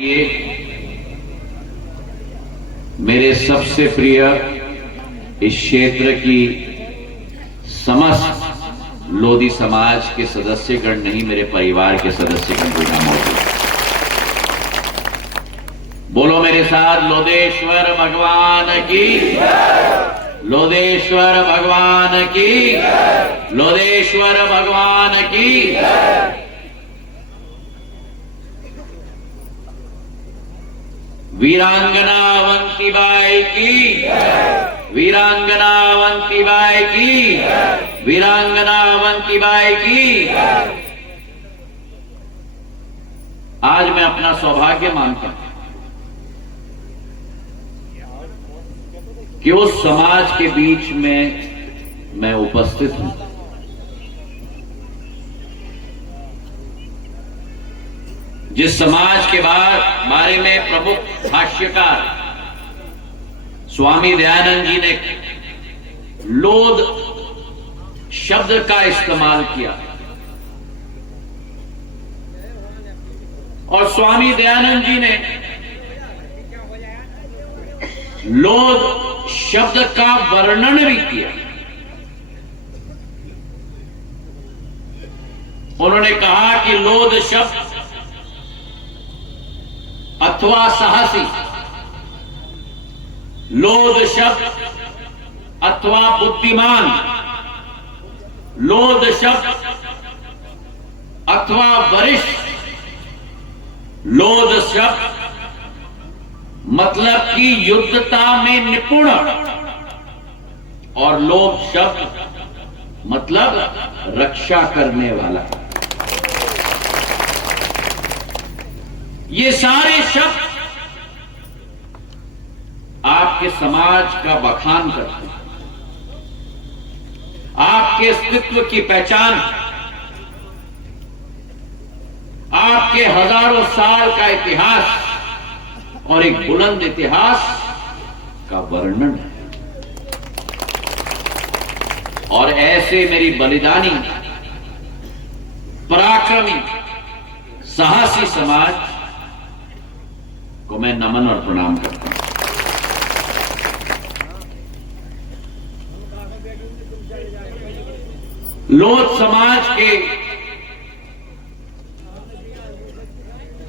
ये मेरे सबसे प्रिय इस क्षेत्र की समस्त लोधी समाज के सदस्यगण नहीं, मेरे परिवार के सदस्यगण भी यहाँ मौजूद। बोलो मेरे साथ, लोधेश्वर भगवान की, लोधेश्वर भगवान की, लोधेश्वर भगवान की। वीरांगना अवंतीबाई की, वीरांगना अवंतीबाई की, वीरांगना अवंतीबाई की। आज मैं अपना सौभाग्य मानता हूं कि उस समाज के बीच में मैं उपस्थित हूं जिस समाज के बारे में प्रमुख भाष्यकार स्वामी दयानंद जी ने लोध शब्द का इस्तेमाल किया। और स्वामी दयानंद जी ने लोध शब्द का वर्णन भी किया। उन्होंने कहा कि लोध शब्द अथवा साहसी, लोध शब्द अथवा बुद्धिमान, लोध शब्द अथवा वरिष्ठ, लोध शब्द मतलब कि युद्धता में निपुण, और लोध शब्द मतलब रक्षा करने वाला। ये सारे शब्द आपके समाज का बखान करते हैं, आपके अस्तित्व की पहचान, आपके हजारों साल का इतिहास और एक बुलंद इतिहास का वर्णन है। और ऐसे मेरी बलिदानी, पराक्रमी, साहसी समाज को मैं नमन और प्रणाम करता हूं। लोध समाज के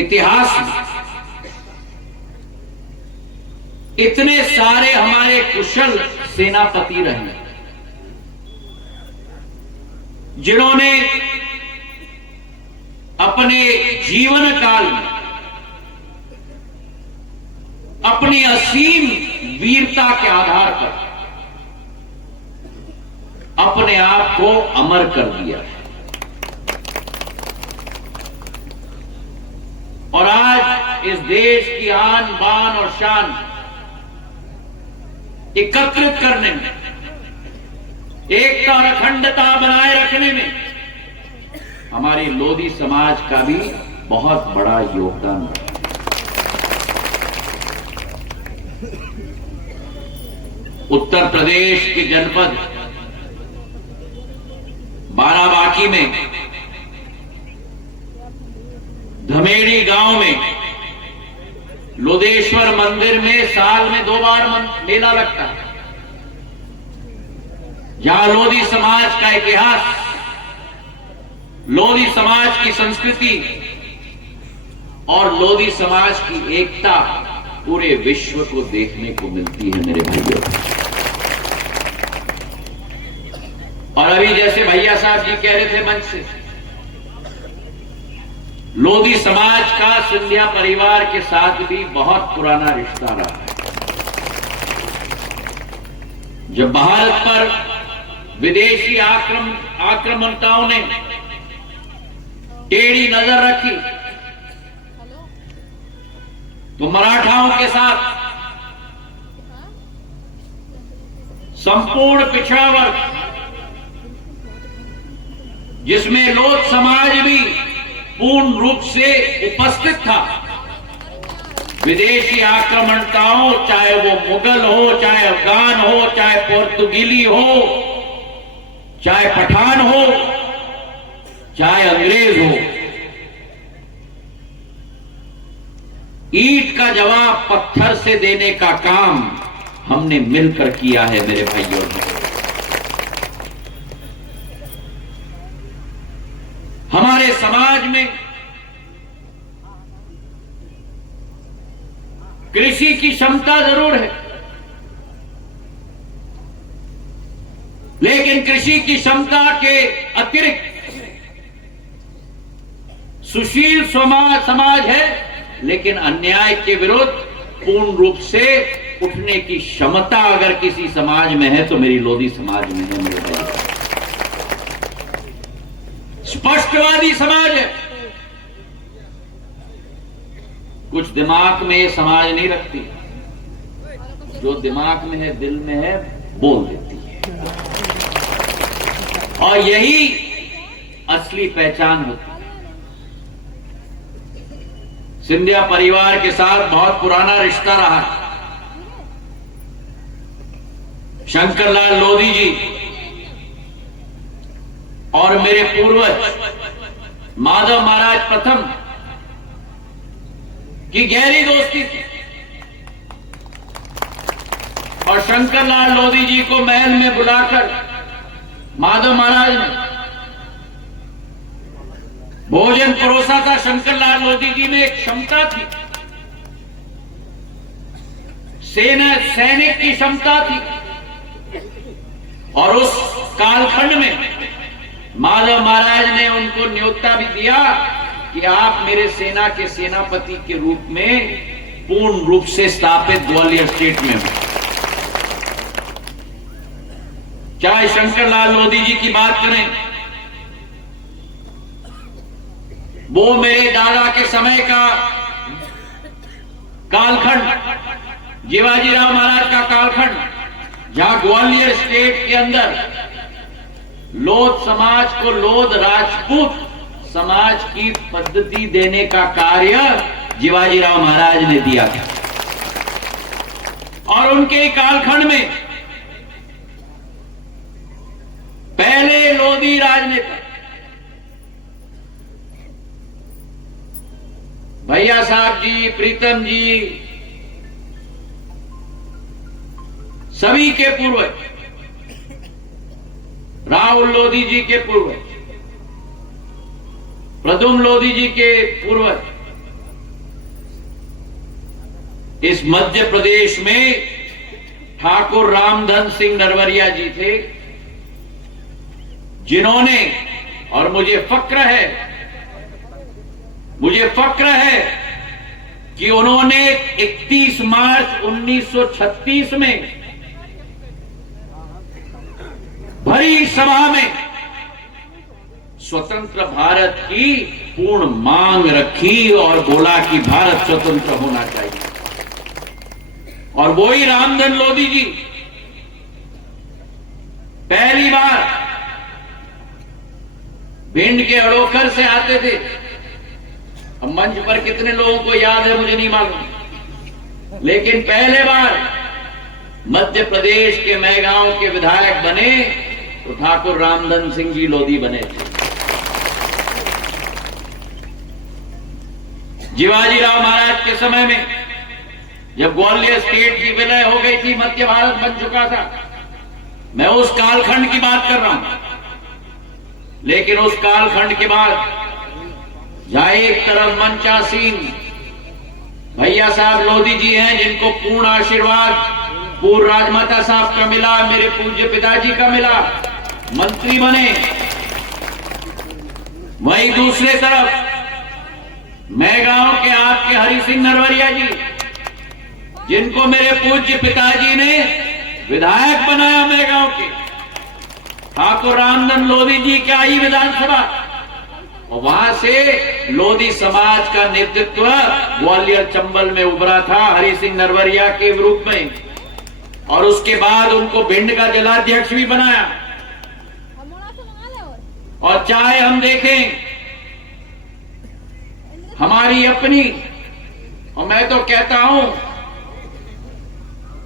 इतिहास में इतने सारे हमारे कुशल सेनापति रहे जिन्होंने अपने जीवन काल में अपनी असीम वीरता के आधार पर अपने आप को अमर कर दिया है। और आज इस देश की आन बान और शान एकत्रित करने में, एकता और अखंडता बनाए रखने में हमारी लोधी समाज का भी बहुत बड़ा योगदान है। उत्तर प्रदेश के जनपद बाराबांकी में धमेड़ी गांव में लोधेश्वर मंदिर में साल में 2 बार मेला लगता है, जहां लोधी समाज का इतिहास, लोधी समाज की संस्कृति और लोधी समाज की एकता पूरे विश्व को देखने को मिलती है मेरे भाइयों। और अभी जैसे भैया साहब जी कह रहे थे मंच से, लोधी समाज का सिंधिया परिवार के साथ भी बहुत पुराना रिश्ता रहा है। जब भारत पर विदेशी आक्रमणकारों ने टेढ़ी नजर रखी तो मराठाओं के साथ संपूर्ण पिछड़ा वर्ग, जिसमें लोध समाज भी पूर्ण रूप से उपस्थित था, विदेशी आक्रमणकारों, चाहे वो मुगल हो, चाहे अफगान हो, चाहे पोर्तुगीली हो, चाहे पठान हो, चाहे अंग्रेज हो, ईंट का जवाब पत्थर से देने का काम हमने मिलकर किया है मेरे भाइयों ने। हमारे समाज में कृषि की क्षमता जरूर है, लेकिन कृषि की क्षमता के अतिरिक्त सुशील समाज है, लेकिन अन्याय के विरुद्ध पूर्ण रूप से उठने की क्षमता अगर किसी समाज में है तो मेरी लोधी समाज में है मेरे भाई। स्पष्टवादी समाज है, कुछ दिमाग में ये समाज नहीं रखती, जो दिमाग में है दिल में है बोल देती है, और यही असली पहचान होती है। सिंधिया परिवार के साथ बहुत पुराना रिश्ता रहा। शंकरलाल लोधी जी और मेरे पूर्वज माधव महाराज प्रथम की गहरी दोस्ती थी, और शंकरलाल लोधी जी को महल में बुलाकर माधव महाराज ने भोजन परोसा था। शंकरलाल लोधी जी में एक क्षमता थी, सैनिक की क्षमता थी, और उस कालखंड में माधव महाराज ने उनको न्योता भी दिया कि आप मेरे सेना के सेनापति के रूप में पूर्ण रूप से स्थापित ग्वालियर स्टेट में हो। चाहे शंकरलाल लोधी जी की बात करें, वो मेरे दादा के समय का कालखंड, जीवाजीराव महाराज का कालखंड, जहां ग्वालियर स्टेट के अंदर लोध समाज को लोध राजपूत समाज की पद्धति देने का कार्य जीवाजीराव महाराज ने दिया था। और उनके कालखंड में पहले लोधी राजनेता भैया साहब जी, प्रीतम जी, सभी के पूर्वज, राहुल लोधी जी के पूर्वज, प्रदुम्न लोधी जी के पूर्वज, इस मध्य प्रदेश में ठाकुर रामधन सिंह नरवरिया जी थे, जिन्होंने, और मुझे फक्र है कि उन्होंने 31 मार्च 1936 में भरी सभा में स्वतंत्र भारत की पूर्ण मांग रखी और बोला कि भारत स्वतंत्र होना चाहिए। और वही रामधन लोधी जी पहली बार भिंड के अड़ोखर से आते थे। अब मंच पर कितने लोगों को याद है मुझे नहीं मालूम, लेकिन पहले बार मध्य प्रदेश के मैगांव के विधायक बने तो ठाकुर रामधन सिंह जी लोधी बने थे। जीवाजीराव महाराज के समय में जब ग्वालियर स्टेट की विलय हो गई थी, मध्य भारत बन चुका था, मैं उस कालखंड की बात कर रहा हूं। लेकिन उस कालखंड के बाद जहां एक तरफ मंचासीन भैया साहब लोधी जी हैं, जिनको पूर्ण आशीर्वाद पूर्व राजमाता साहब का मिला, मेरे पूज्य पिताजी का मिला, मंत्री बने, वहीं दूसरे तरफ मैगांव के आपके हरि सिंह नरवरिया जी, जिनको मेरे पूज्य पिताजी ने विधायक बनाया मैगांव के, ठाकुर रामधन लोधी जी की आई विधानसभा, और वहां से लोधी समाज का नेतृत्व ग्वालियर चंबल में उभरा था हरि सिंह नरवरिया के रूप में, और उसके बाद उनको भिंड का जिलाध्यक्ष भी बनाया। और चाहे हम देखें हमारी अपनी, और मैं तो कहता हूं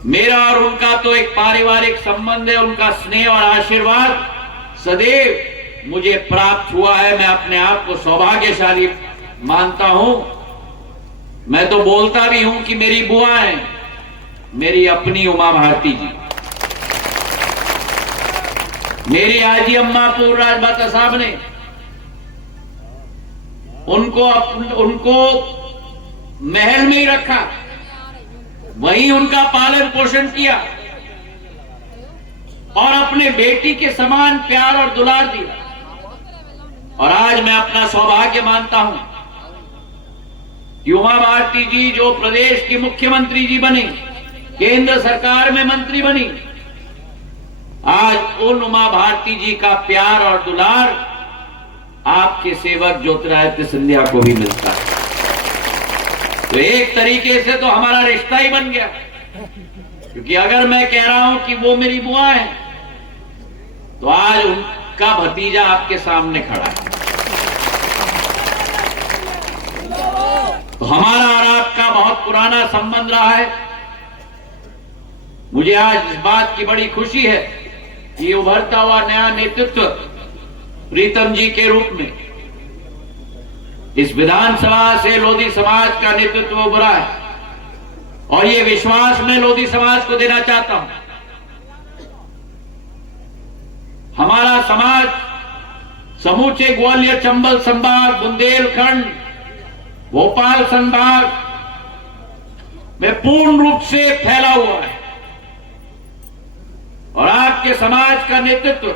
मेरा और उनका तो एक पारिवारिक संबंध है, उनका स्नेह और आशीर्वाद सदैव मुझे प्राप्त हुआ है। मैं अपने आप को सौभाग्यशाली मानता हूं। मैं तो बोलता भी हूं कि मेरी बुआ है, मेरी अपनी उमा भारती जी, मेरी आजी अम्मा पूर्णराज माता साहब ने उनको महल में ही रखा, वहीं उनका पालन पोषण किया और अपने बेटी के समान प्यार और दुलार दिया। और आज मैं अपना सौभाग्य मानता हूं कि उमा भारती जी जो प्रदेश की मुख्यमंत्री जी बनी, केंद्र सरकार में मंत्री बनी, आज उन उमा भारती जी का प्यार और दुलार आपके सेवक ज्योतिरादित्य सिंधिया को भी मिलता है। तो एक तरीके से तो हमारा रिश्ता ही बन गया, क्योंकि अगर मैं कह रहा हूं कि वो मेरी बुआ है, तो आज उनका भतीजा आपके सामने खड़ा है। तो हमारा और आपका बहुत पुराना संबंध रहा है। मुझे आज इस बात की बड़ी खुशी है कि ये उभरता हुआ नया नेतृत्व प्रीतम जी के रूप में इस विधानसभा से लोधी समाज का नेतृत्व उभरा है, और ये विश्वास मैं लोधी समाज को देना चाहता हूं। हमारा समाज समूचे ग्वालियर चंबल संभाग, बुंदेलखंड, भोपाल संभाग में पूर्ण रूप से फैला हुआ है, और आपके समाज का नेतृत्व,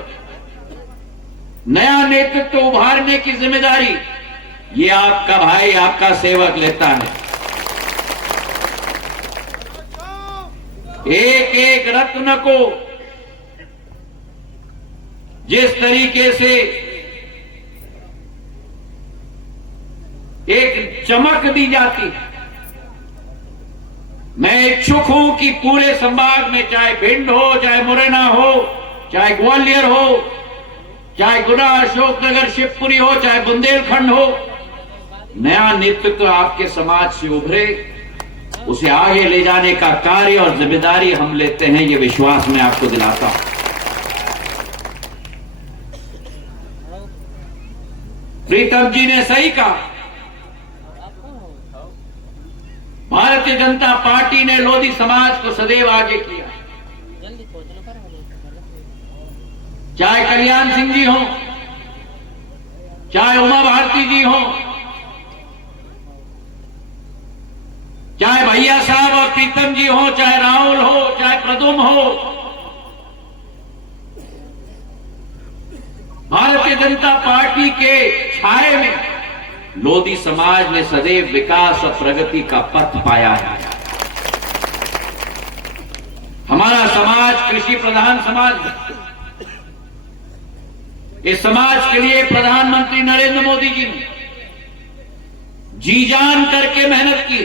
नया नेतृत्व उभारने की जिम्मेदारी ये आपका भाई, आपका सेवक लेता है। एक एक रत्न को जिस तरीके से एक चमक दी जाती है, मैं इच्छुक हूं कि पूरे संभाग में, चाहे भिंड हो, चाहे मुरैना हो, चाहे ग्वालियर हो, चाहे गुना, अशोकनगर, शिवपुरी हो, चाहे बुंदेलखंड हो, नया नेतृत्व आपके समाज से उभरे, उसे आगे ले जाने का कार्य और जिम्मेदारी हम लेते हैं, ये विश्वास मैं आपको दिलाता हूं। प्रीतम जी ने सही कहा, भारतीय जनता पार्टी ने लोधी समाज को सदैव आगे किया। चाहे कल्याण सिंह जी हो, चाहे उमा भारती जी हो, चाहे भैया साहब और प्रीतम जी हो, चाहे राहुल हो, चाहे प्रदुम हो, भारतीय जनता पार्टी के छाये में लोधी समाज ने सदैव विकास और प्रगति का पथ पाया है। हमारा समाज कृषि प्रधान समाज है। इस समाज के लिए प्रधानमंत्री नरेंद्र मोदी जी ने जी जान करके मेहनत की।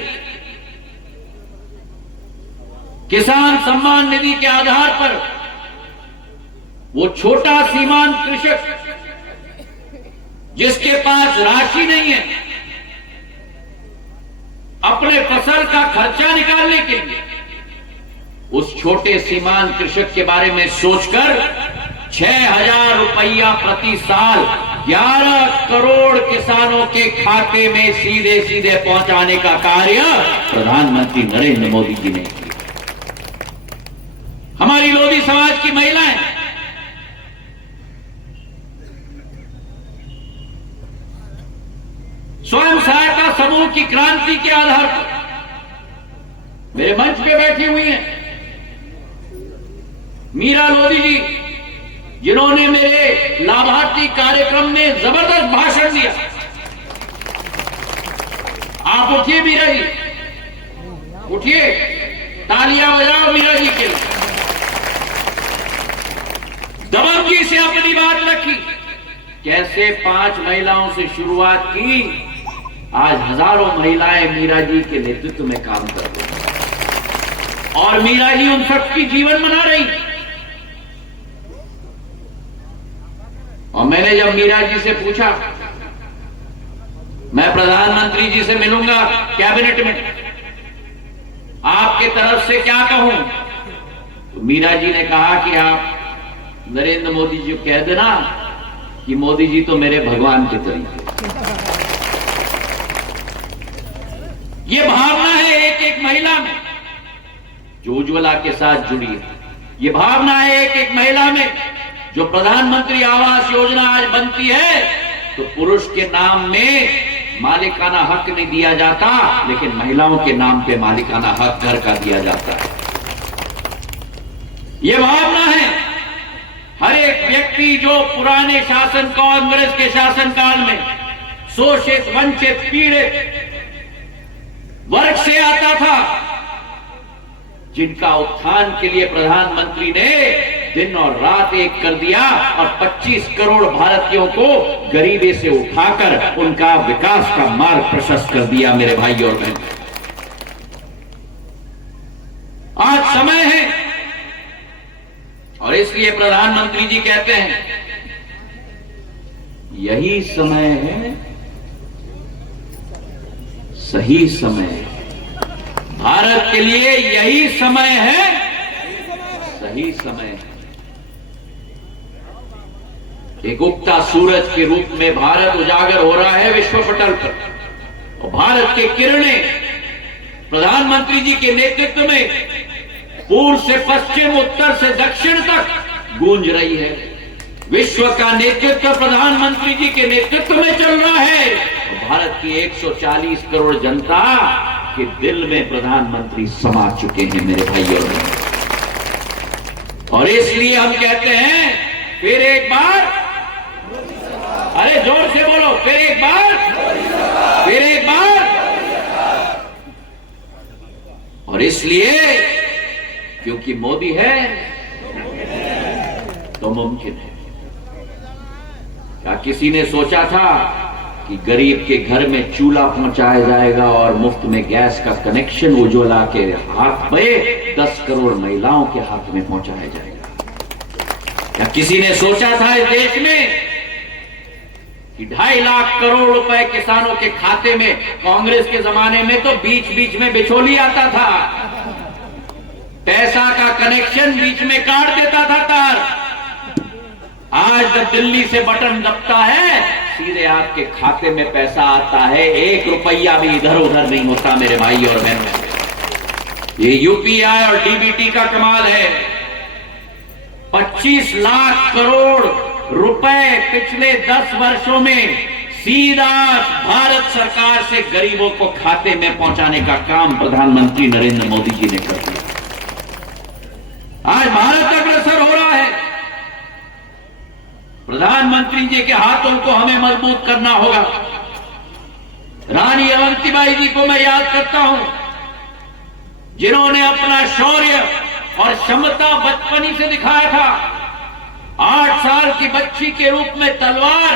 किसान सम्मान निधि के आधार पर वो छोटा सीमांत कृषक जिसके पास राशि नहीं है, अपने फसल का खर्चा निकालने के लिए, उस छोटे सीमांत कृषक के बारे में सोचकर 6,000 रुपया प्रति साल 11 करोड़ किसानों के खाते में सीधे सीधे पहुंचाने का कार्य प्रधानमंत्री नरेंद्र मोदी जी ने किया। हमारी लोधी समाज की महिलाएं स्वयं सहायता समूह की क्रांति के आधार पर मेरे मंच पे बैठी हुई हैं मीरा लोधी जी, जिन्होंने मेरे लाभार्थी कार्यक्रम में जबरदस्त भाषण दिया। आप उठिए मीरा जी, उठिए, तालियां बजाओ मीरा जी के लिए। दबंगी से अपनी बात रखी, कैसे 5 महिलाओं से शुरुआत की, आज हजारों महिलाएं मीरा जी के नेतृत्व में काम कर रही हैं और मीरा जी उन सबकी जीवन बना रही। और मैंने जब मीरा जी से पूछा, मैं प्रधानमंत्री जी से मिलूंगा कैबिनेट में, आपके तरफ से क्या कहूं, तो मीरा जी ने कहा कि आप नरेंद्र मोदी जी को कह देना कि मोदी जी तो मेरे भगवान के तरीके। ये भावना है एक एक महिला में जो उज्ज्वला के साथ जुड़ी है। ये भावना है एक एक महिला में जो प्रधानमंत्री आवास योजना आज बनती है तो पुरुष के नाम में मालिकाना हक नहीं दिया जाता, लेकिन महिलाओं के नाम पे मालिकाना हक घर का दिया जाता है। ये भावना है हर एक व्यक्ति जो पुराने शासन कांग्रेस के शासनकाल में शोषित वंचित पीड़ित वर्ग से आता था, जिनका उत्थान के लिए प्रधानमंत्री ने दिन और रात एक कर दिया और 25 करोड़ भारतीयों को गरीबी से उठाकर उनका विकास का मार्ग प्रशस्त कर दिया। मेरे भाई और बहन, आज समय है और इसलिए प्रधानमंत्री जी कहते हैं यही समय है, सही समय है भारत के लिए, यही समय है, सही समय है। एक उगता सूरज के रूप में भारत उजागर हो रहा है विश्व पटल पर और भारत की किरणें प्रधानमंत्री जी के नेतृत्व में पूर्व से पश्चिम उत्तर से दक्षिण तक गूंज रही है। विश्व का नेतृत्व प्रधानमंत्री जी के नेतृत्व में चल रहा है। भारत की 140 करोड़ जनता के दिल में प्रधानमंत्री समा चुके हैं मेरे भाइयों। और इसलिए हम कहते हैं फिर एक बार, अरे जोर से बोलो, फिर एक बार, फिर एक बार। और इसलिए क्योंकि मोदी है तो मुमकिन है। क्या किसी ने सोचा था कि गरीब के घर में चूल्हा पहुंचाया जाएगा और मुफ्त में गैस का कनेक्शन उज्ज्वला के हाथ में 10 करोड़ महिलाओं के हाथ में पहुंचाया जाएगा? क्या किसी ने सोचा था इस देश में कि 2.5 लाख करोड़ रुपए किसानों के खाते में? कांग्रेस के जमाने में तो बीच बीच में बिचौली आता था, पैसा का कनेक्शन बीच में काट देता था तार। आज जब दिल्ली से बटन दबता है सीधे आपके खाते में पैसा आता है, 1 रुपया भी इधर उधर नहीं होता मेरे भाई और बहन। ये यूपीआई और डीबीटी का कमाल है। 25 लाख करोड़ रुपए पिछले 10 वर्षों में सीधा भारत सरकार से गरीबों को खाते में पहुंचाने का काम प्रधानमंत्री नरेंद्र मोदी जी ने कर दिया। आज भारत अग्रसर हो रहा है। प्रधानमंत्री जी के हाथों को हमें मजबूत करना होगा। रानी अवंतीबाई जी को मैं याद करता हूं, जिन्होंने अपना शौर्य और क्षमता बचपनी से दिखाया था। 8 साल की बच्ची के रूप में तलवार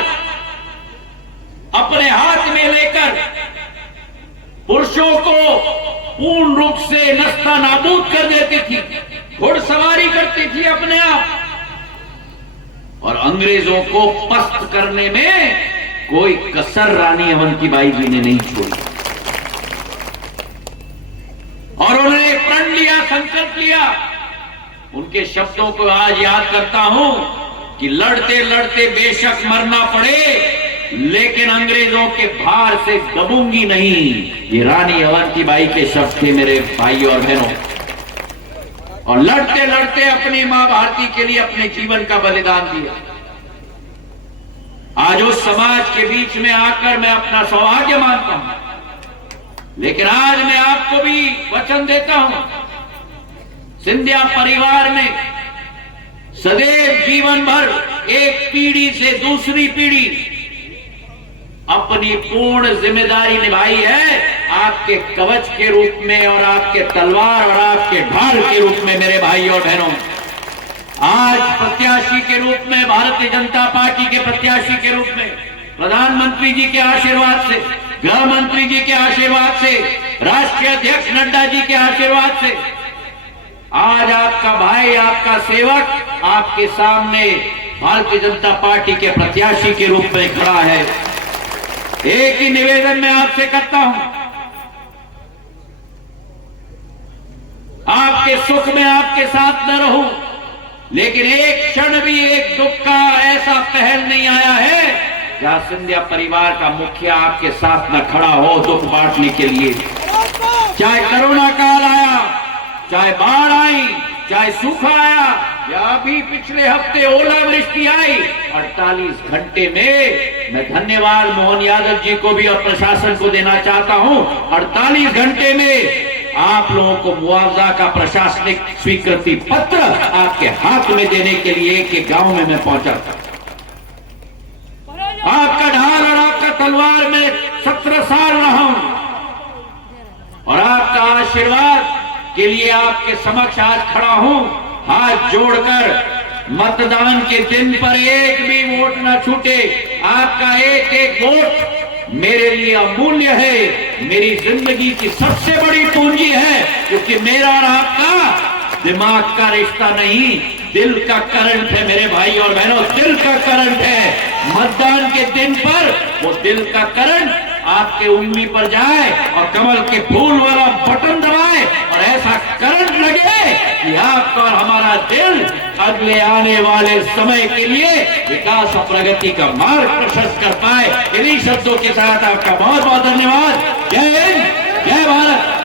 अपने हाथ में लेकर पुरुषों को पूर्ण रूप से नस्ता नाबूद कर देती थी, घुड़सवारी करती थी अपने आप, और अंग्रेजों को पस्त करने में कोई कसर रानी अवंतीबाई जी ने नहीं छोड़ी। और उन्होंने प्रण लिया, संकल्प लिया। उनके शब्दों को आज याद करता हूं कि लड़ते लड़ते बेशक मरना पड़े लेकिन अंग्रेजों के भार से दबूंगी नहीं। ये रानी अवंतीबाई के शब्द थे मेरे भाइयों और बहनों। और लड़ते लड़ते अपनी मां भारती के लिए अपने जीवन का बलिदान दिया। आज उस समाज के बीच में आकर मैं अपना सौभाग्य मानता हूं, लेकिन आज मैं आपको भी वचन देता हूं, सिंधिया परिवार में सदैव जीवन भर एक पीढ़ी से दूसरी पीढ़ी अपनी पूर्ण जिम्मेदारी निभाई है, आपके कवच के रूप में और आपके तलवार और आपके ढाल के रूप में मेरे भाई और बहनों। आज प्रत्याशी के रूप में, भारतीय जनता पार्टी के प्रत्याशी के रूप में, प्रधानमंत्री जी के आशीर्वाद से, गृह मंत्री जी के आशीर्वाद से, राष्ट्रीय अध्यक्ष नड्डा जी के आशीर्वाद से आज आपका भाई, आपका सेवक आपके सामने भारतीय जनता पार्टी के प्रत्याशी के रूप में खड़ा है। एक ही निवेदन मैं आपसे करता हूं, आपके सुख में आपके साथ न रहूं, लेकिन एक क्षण भी एक दुख का ऐसा पहल नहीं आया है जहां सिंधिया परिवार का मुखिया आपके साथ न खड़ा हो दुख बांटने के लिए। चाहे कोरोना काल आया, चाहे बाढ़ आई, चाहे सूखा आया, या अभी पिछले हफ्ते ओलावृष्टि आई, 48 घंटे में मैं धन्यवाद मोहन यादव जी को भी और प्रशासन को देना चाहता हूं। 48 घंटे में आप लोगों को मुआवजा का प्रशासनिक स्वीकृति पत्र आपके हाथ में देने के लिए एक गांव में मैं पहुंचा था। आपका ढाल और आपका तलवार में 17 साल रहा हूं और आपका आशीर्वाद के लिए आपके समक्ष आज खड़ा हूं, हाथ जोड़कर। मतदान के दिन पर एक भी वोट न छूटे। आपका एक एक वोट मेरे लिए अमूल्य है, मेरी जिंदगी की सबसे बड़ी पूंजी है, क्योंकि मेरा और आपका दिमाग का रिश्ता नहीं, दिल का करंट है मेरे भाई और बहनों, दिल का करंट है। मतदान के दिन पर वो दिल का करंट आपके उंगली पर जाए और कमल के फूल वाला बटन दबाए और ऐसा करंट लगे कि आपका और हमारा दिल अगले आने वाले समय के लिए विकास और प्रगति का मार्ग प्रशस्त कर पाए। इन्हीं शब्दों के साथ आपका बहुत बहुत धन्यवाद। जय हिंद, जय भारत।